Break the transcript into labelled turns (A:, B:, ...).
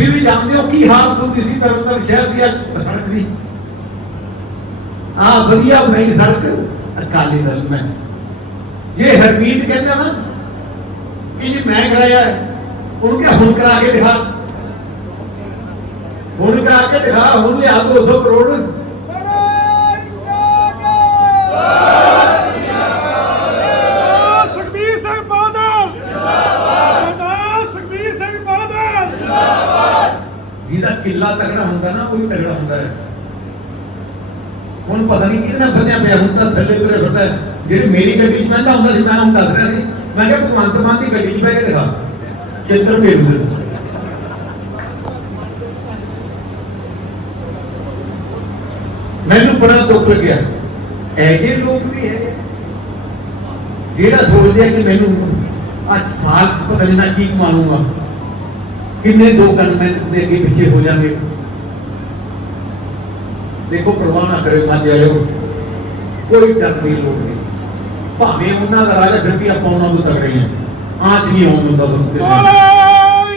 A: ਤੁਸੀਂ ਵੀ ਜਾਣਦੇ ਹੋ ਕੀ ਹਾਲਤ ਹੁੰਦੀ ਸੀ ਤਰਨਤਾਰਨ ਸ਼ਹਿਰ ਦੀ ਸੜਕ ਦੀ। ਆ ਵਧੀਆ ਬਣਾਈ ਸੜਕ, ਅਕਾਲੀ ਦਲ ਮੈਂ। ਇਹ ਹਰਮੀਤ ਕਹਿੰਦਾ ਨਾ ਕਿ ਜੀ ਮੈਂ ਕਰਾਇਆ ਉਹਨੂੰ ਕਿਹਾ ਹੁਣ ਕਰਾ ਕੇ ਦਿਖਾ। ਹੁਣ ਕਰਾ ਕੇ ਦਿਖਾ, ਹੁਣ ਲਿਆ 200 ਕਰੋੜ। ਜਿਹਦਾ ਕਿੱਲਾ ਤਗੜਾ ਹੁੰਦਾ ਨਾ, ਉਹ ਵੀ ਤਗੜਾ ਹੁੰਦਾ ਹੈ। ਹੁਣ ਪਤਾ ਨਹੀਂ ਕਿਹਨਾਂ ਬੰਨਿਆ ਪਿਆ ਹੁਣ ਥੱਲੇ ਉਤਰੇ ਫਿਰਦਾ ਜਿਹੜੇ ਮੇਰੀ ਗੱਡੀ 'ਚ ਬਹਿੰਦਾ ਹੁੰਦਾ ਸੀ, ਮੈਂ ਹੁਣ ਦੱਸ ਰਿਹਾ ਸੀ। ਮੈਂ ਕਿਹਾ ਭਗਵੰਤ ਮਾਨ ਦੀ ਗੱਡੀ 'ਚ ਬਹਿ ਕੇ ਦਿਖਾ। ਚਿੱਤਰ ਭੇਜ ਦੇ ਮੈਨੂੰ ਬੜਾ ਦੁੱਖ ਲੱਗਿਆ। ਐਜੇ ਲੋਕ ਵੀ ਹੈ ਜਿਹੜਾ ਸੋਚਦੇ ਆ ਕਿ ਮੈਨੂੰ ਅੱਜ ਸਾਲ ਚ ਪਤਾ ਨਹੀਂ ਮੈਂ ਕੀ ਕਮਾਉਂਗਾ ਕਿੰਨੇ ਦੋ ਗਨਮੈਨ ਦੇ ਅੱਗੇ ਪਿੱਛੇ ਹੋ ਜਾਣਗੇ ਦੇਖੋ ਪ੍ਰਵਾਹ ਨਾ ਕਰੇ ਮੱਝ ਵਾਲਿਓ ਕੋਈ ਡਰ ਦੀ ਲੋੜ ਨਹੀਂ ਭਾਵੇਂ ਉਹਨਾਂ ਦਾ ਰਾਜਾ ਫਿਰ ਵੀ ਆਪਾਂ ਉਹਨਾਂ ਤੋਂ ਤਗੜੇ ਹਾਂ ਆਜ ਵੀ ਆਉਂ ਹੁੰਦਾ ਬੰਦੇ
B: ਬੋਲੇ